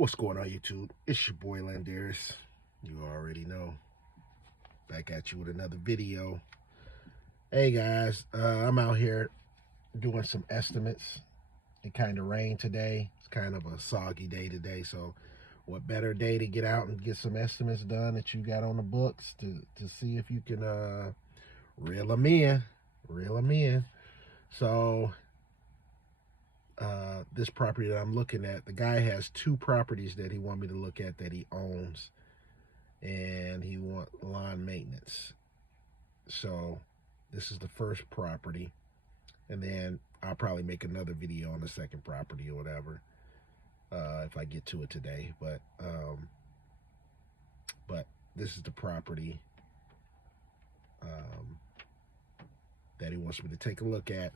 What's going on, YouTube? It's your boy Landaris. You already know. Back at you with another video. Hey guys, I'm out here doing some estimates. It kind of rained today. It's kind of a soggy day today, so what better day to get out and get some estimates done that you got on the books to see if you can reel them in. So this property that I'm looking at, the guy has two properties that he want me to look at that he owns, and he want lawn maintenance. So this is the first property, and then I'll probably make another video on the second property or whatever if I get to it today. But this is the property that he wants me to take a look at.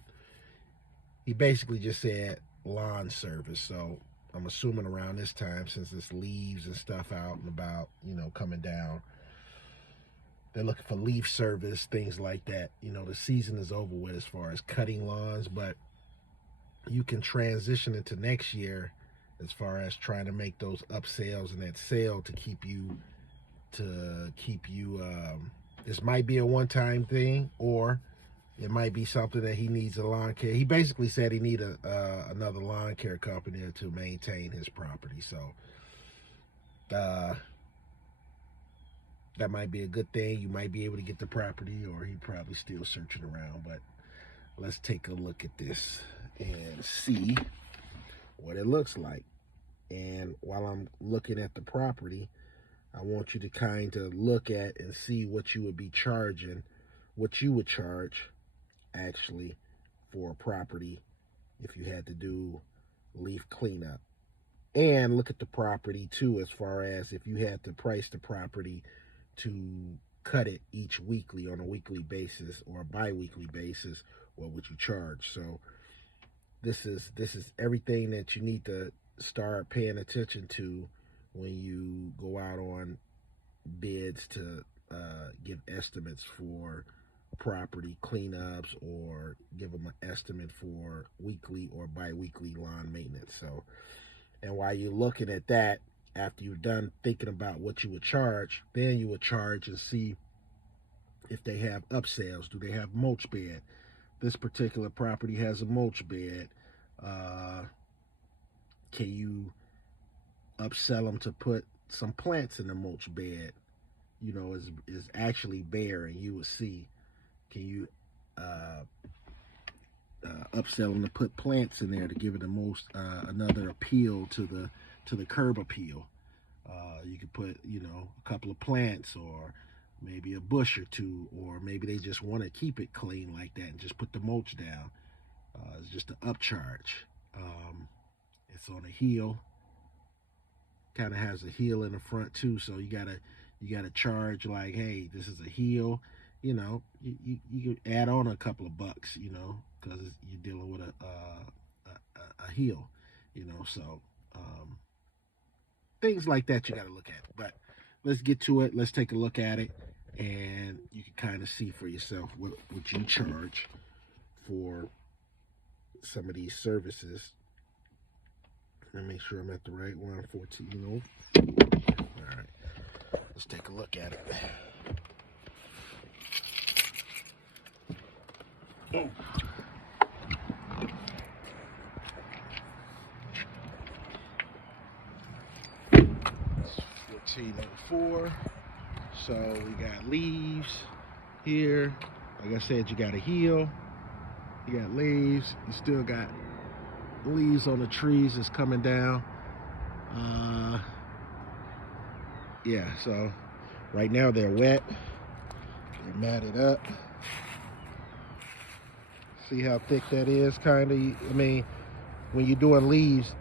He basically just said lawn service, so I'm assuming around this time, since it's leaves and stuff out and about, coming down, they're looking for leaf service, things like that. The season is over with as far as cutting lawns, but you can transition into next year as far as trying to make those upsells and that sale to keep you this might be a one-time thing, or it might be something that he needs a lawn care. He basically said he need another lawn care company to maintain his property. So that might be a good thing. You might be able to get the property, or he probably still searching around. But let's take a look at this and see what it looks like. And while I'm looking at the property, I want you to kind of look at and see what you would be charging, what you would charge actually for a property if you had to do leaf cleanup. And look at the property too, as far as if you had to price the property to cut it each weekly, on a weekly basis or a bi-weekly basis, what would you charge? So this is everything that you need to start paying attention to when you go out on bids to give estimates for property cleanups, or give them an estimate for weekly or bi-weekly lawn maintenance. So, and while you're looking at that, after you're done thinking about what you would charge, then you would charge and see if they have upsells. Do they have mulch bed? This particular property has a mulch bed. Can you upsell them to put some plants in the mulch bed? Is actually bare, and you will see. Can you upsell them to put plants in there to give it the most another appeal to the curb appeal? You could put a couple of plants, or maybe a bush or two, or maybe they just want to keep it clean like that and just put the mulch down. It's just an upcharge. It's on a hill, kind of has a hill in the front too, so you gotta charge like, hey, this is a hill. You could add on a couple of bucks, because you're dealing with a hill, so things like that you got to look at. But let's get to it. Let's take a look at it, and you can kind of see for yourself what you charge for some of these services. Let me make sure I'm at the right one. 14. All right, let's take a look at it. Oh. It's 1404. So we got leaves here. Like I said, you got a hill. You got leaves. You still got leaves on the trees that's coming down. Yeah, so right now they're wet. They're matted up. See how thick that is, kind of. I mean, when you're doing leaves,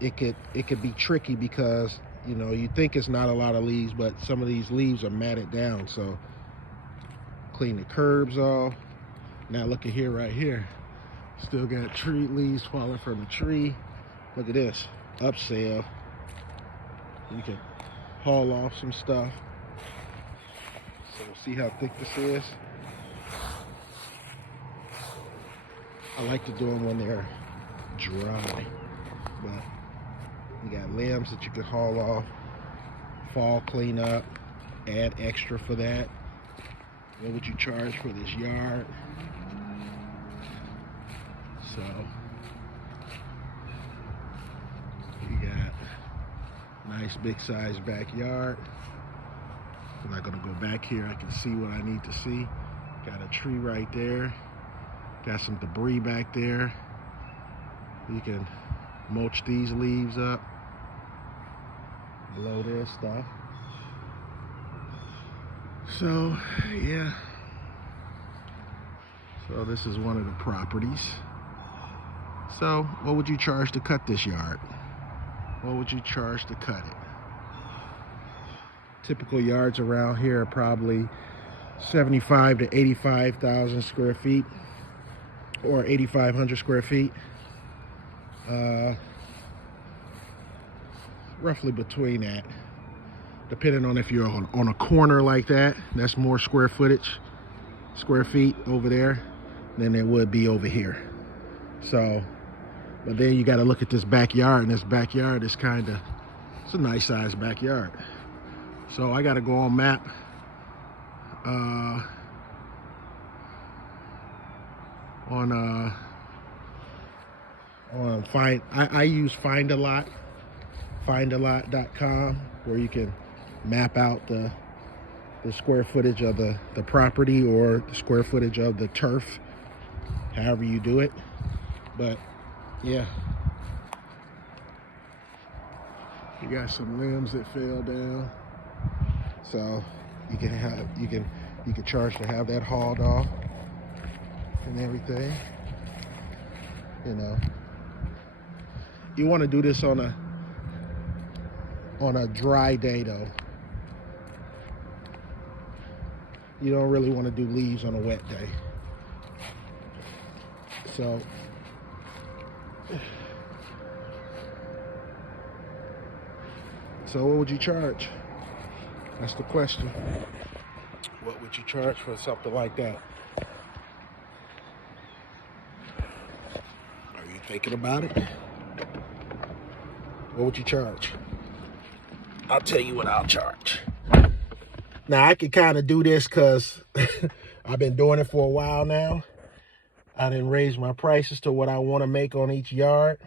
it could be tricky, because you think it's not a lot of leaves, but some of these leaves are matted down. So clean the curbs off. Now look at here, right here, still got tree leaves falling from the tree. Look at this upsell. You can haul off some stuff. So see how thick this is. I like to do them when they're dry, but You got limbs that you can haul off, fall cleanup, add extra for that. What would you charge for this yard? So you got nice big size backyard. I'm not gonna go back here. I can see what I need to see. Got a tree right there. Got some debris back there. You can mulch these leaves up, blow this stuff. So yeah, so this is one of the properties. So what would you charge to cut this yard? What would you charge to cut it? Typical yards around here are probably 75 to 85,000 square feet or 8,500 square feet. Roughly between that, depending on if you're on a corner like that. That's more square feet over there than it would be over here. So, but then you got to look at this backyard, and this backyard is it's a nice sized backyard. So I got to go on map. I use findalot.com, where you can map out the square footage of the property, or the square footage of the turf, however you do it. But yeah, you got some limbs that fell down, so you can charge to have that hauled off and everything. You know, you want to do this on a dry day though. You don't really want to do leaves on a wet day. So what would you charge? That's the question. What would you charge for something like that? Are you thinking about it? What would you charge? I'll tell you what I'll charge. Now, I can kind of do this because I've been doing it for a while now. I didn't raise my prices to what I want to make on each yard.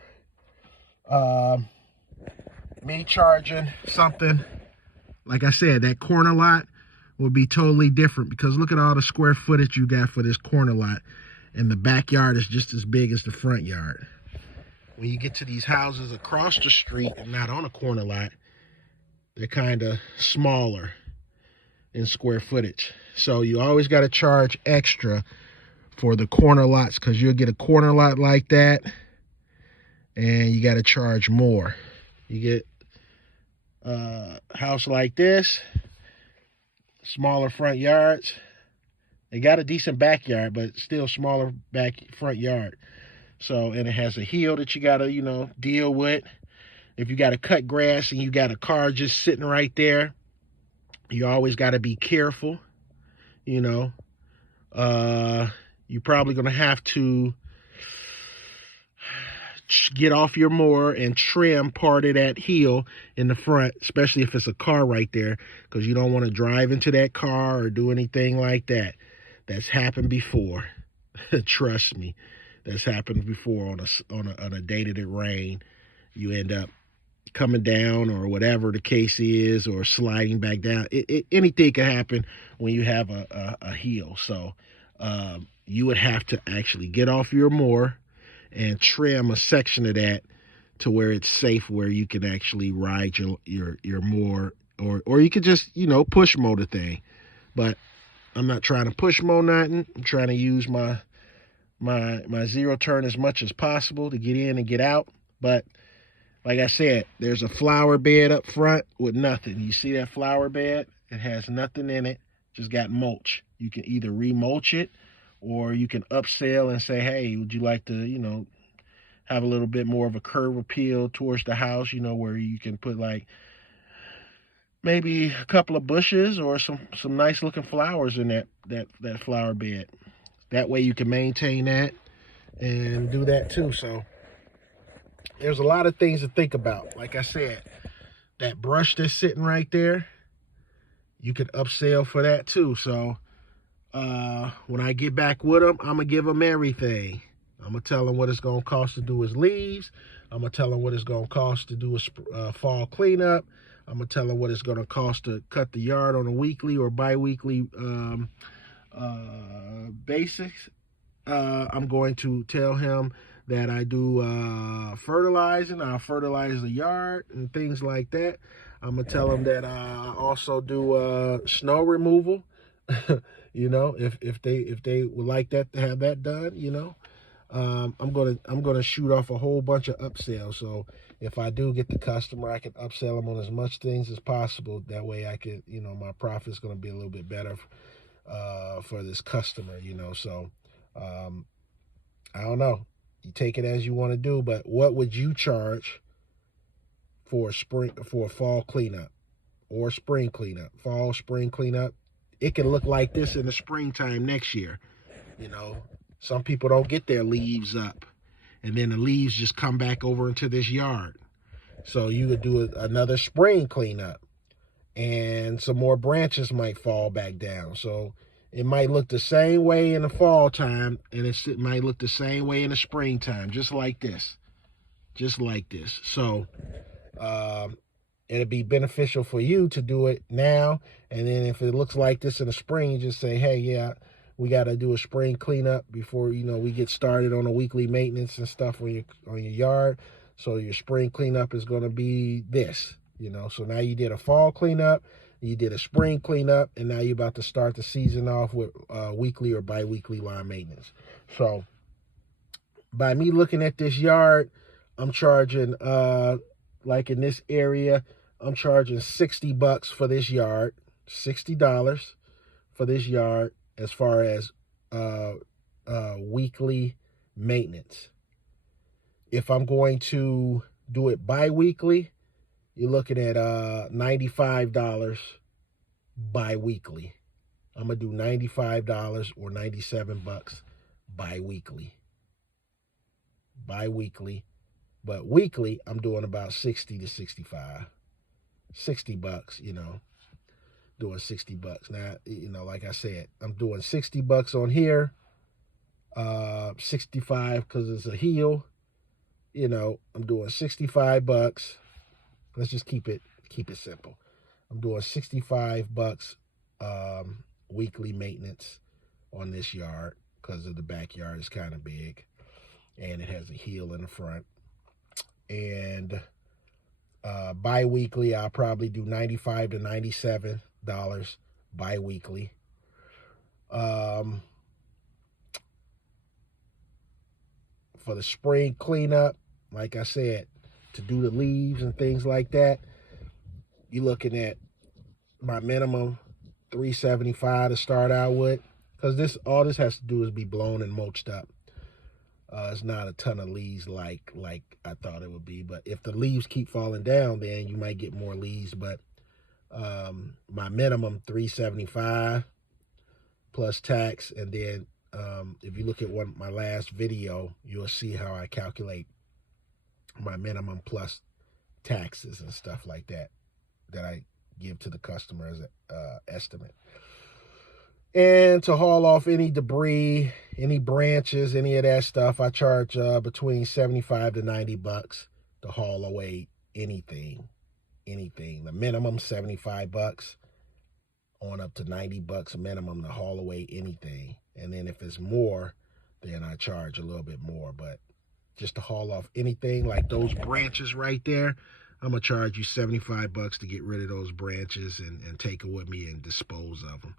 Me charging something, like I said, that corner lot would be totally different, because look at all the square footage you got for this corner lot, and the backyard is just as big as the front yard. When you get to these houses across the street and not on a corner lot, they're kind of smaller in square footage. So you always got to charge extra for the corner lots, because you'll get a corner lot like that and you got to charge more. You get a house like this, smaller front yards. They got a decent backyard, but still smaller front yard. So, and it has a hill that you got to, deal with. If you got to cut grass and you got a car just sitting right there, you always got to be careful. You're probably going to have to get off your mower and trim part of that hill in the front, especially if it's a car right there, because you don't want to drive into that car or do anything like that. That's happened before. Trust me, that's happened before on a day that it rained. You end up coming down, or whatever the case is, or sliding back down. Anything can happen when you have a hill. So you would have to actually get off your mower and trim a section of that to where it's safe, where you can actually ride your mower, or you could just, push mow the thing. But I'm not trying to push mow nothing. I'm trying to use my zero turn as much as possible to get in and get out. But like I said, there's a flower bed up front with nothing. You see that flower bed? It has nothing in it, just got mulch. You can either remulch it, or you can upsell and say, hey, would you like to, have a little bit more of a curb appeal towards the house, where you can put like maybe a couple of bushes or some nice looking flowers in that flower bed. That way you can maintain that and do that too. So there's a lot of things to think about. Like I said, that brush that's sitting right there, you could upsell for that too. So when I get back with them, I'm going to give them everything. I'm going to tell them what it's going to cost to do his leaves. I'm going to tell them what it's going to cost to do a fall cleanup. I'm going to tell them what it's going to cost to cut the yard on a weekly or bi-weekly basis. I'm going to tell him that I do fertilizing. I'll fertilize the yard and things like that. I'm going to tell him that I also do snow removal. You know, if they would like that, to have that done, you know. I'm gonna shoot off a whole bunch of upsells. So if I do get the customer, I can upsell them on as much things as possible. That way I can, you know, my profit's gonna be a little bit better for this customer, you know. So I don't know. You take it as you want to do, but what would you charge for a fall cleanup or spring cleanup? Fall, spring cleanup. It can look like this in the springtime next year, you know. Some people don't get their leaves up, and then the leaves just come back over into this yard. So you could do another spring cleanup, and some more branches might fall back down. So it might look the same way in the fall time, and it might look the same way in the springtime, just like this. Just like this. So it'll be beneficial for you to do it now, and then if it looks like this in the spring, you just say, hey, yeah, we got to do a spring cleanup before, you know, we get started on a weekly maintenance and stuff on your yard. So your spring cleanup is going to be this, you know. So now you did a fall cleanup, you did a spring cleanup, and now you're about to start the season off with weekly or bi-weekly lawn maintenance. So by me looking at this yard, I'm charging, like in this area, I'm charging $60 for this yard, $60 for this yard as far as weekly maintenance. If I'm going to do it bi-weekly, you're looking at $95 bi-weekly. I'm going to do $95 or $97 bi-weekly. Bi-weekly. But weekly, I'm doing about 60 to 65. $60, you know, doing $60. Now, you know, like I said, I'm doing $60 on here, 65 because it's a heel. You know, I'm doing $65. Let's just keep it simple. I'm doing $65 weekly maintenance on this yard because of the backyard is kind of big and it has a heel in the front. And bi-weekly, I'll probably do $95 to $97 bi-weekly. For the spring cleanup, like I said, to do the leaves and things like that, you're looking at my minimum $375 to start out with, because all this has to do is be blown and mulched up. It's not a ton of leaves like I thought it would be, but if the leaves keep falling down, then you might get more leaves. But my minimum $375 plus tax, and then if you look at my last video, you'll see how I calculate my minimum plus taxes and stuff like that I give to the customer as an estimate. And to haul off any debris, any branches, any of that stuff, I charge between $75 to $90 to haul away anything. The minimum $75 on up to $90 minimum to haul away anything. And then if it's more, then I charge a little bit more. But just to haul off anything like those branches right there, I'm going to charge you $75 to get rid of those branches and take them with me and dispose of them.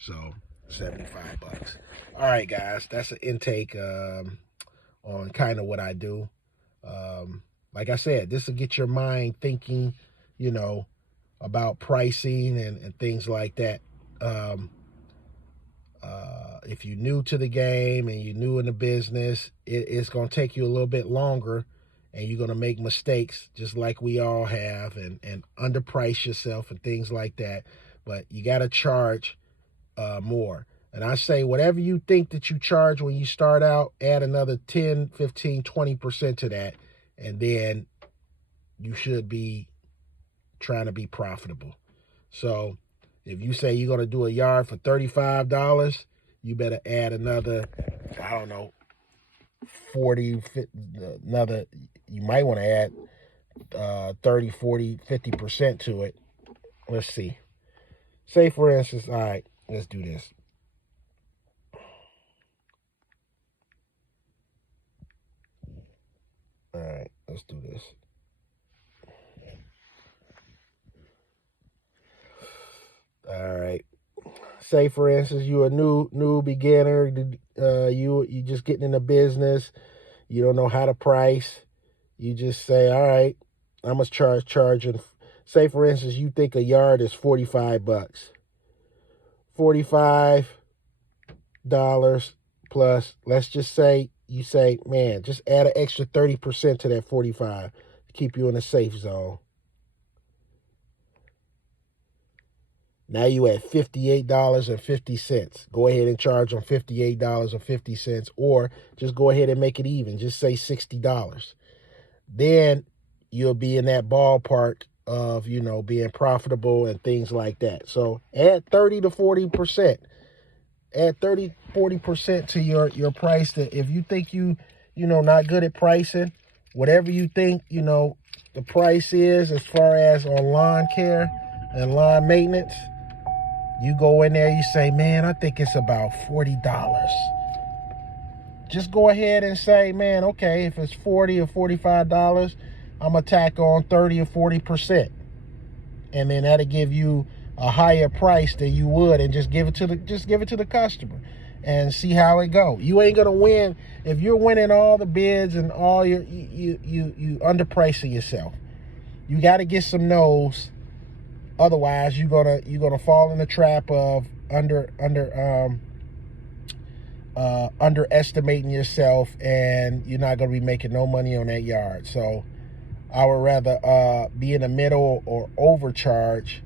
So $75. All right, guys, that's an intake on kind of what I do. Like I said, this will get your mind thinking, you know, about pricing and things like that. If you're new to the game and you're new in the business, it's going to take you a little bit longer, and you're going to make mistakes just like we all have, and underprice yourself and things like that. But you got to charge more. And I say whatever you think that you charge when you start out, add another 10, 15, 20% to that, and then you should be trying to be profitable. So if you say you're going to do a yard for $35, you better add another, I don't know, 40, 50, another, you might want to add 30, 40, 50% to it. Let's see. Say, for instance, all right, let's do this. All right, let's do this. All right. Say, for instance, you're a new beginner. You just getting in the business. You don't know how to price. You just say, all right, I'm gonna charging. Say, for instance, you think a yard is $45. $45 plus. Let's just say you say, man, just add an extra 30% to that 45 to keep you in a safe zone. Now you at $58.50. Go ahead and charge them $58.50, or just go ahead and make it even. Just say $60. Then you'll be in that ballpark of, being profitable and things like that. So add 30 to 40%. Add 30, 40% to your price. That if you think not good at pricing, whatever you think, the price is as far as on lawn care and lawn maintenance, you go in there, you say, man, I think it's about $40. Just go ahead and say, man, okay, if it's $40 or $45, I'm gonna tack on 30 or 40%. And then that'll give you a higher price than you would, and just give it to the customer and see how it go. You ain't gonna win if you're winning all the bids and all you underpricing yourself. You got to get some no's. Otherwise, you're gonna fall in the trap of underestimating yourself, and you're not gonna be making no money on that yard. So I would rather be in the middle or overcharge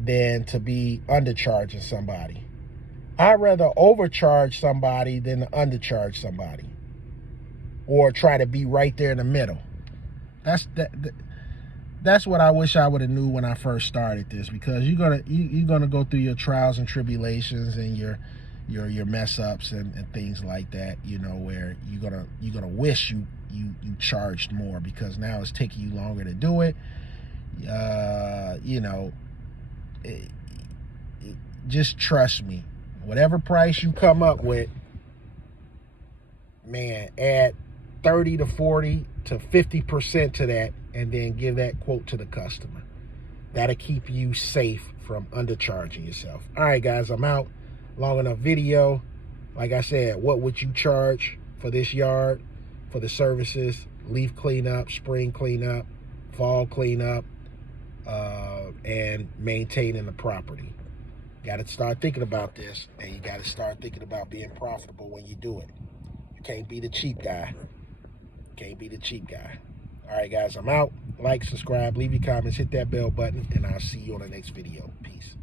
than to be undercharging somebody. I'd rather overcharge somebody than to undercharge somebody, or try to be right there in the middle. That's what I wish I would have knew when I first started this, because you're gonna go through your trials and tribulations and your mess ups and things like that, where you're gonna wish you charged more, because now it's taking you longer to do it. Just trust me. Whatever price you come up with, man, add 30 to 40 to 50% to that, and then give that quote to the customer. That'll keep you safe from undercharging yourself. All right, guys, I'm out. Long enough video. Like I said, what would you charge for this yard, for the services, leaf cleanup, spring cleanup, fall cleanup, and maintaining the property? Got to start thinking about this, and you got to start thinking about being profitable when you do it. You can't be the cheap guy. Can't be the cheap guy. All right, guys, I'm out. Like, subscribe, leave your comments, hit that bell button, and I'll see you on the next video. Peace.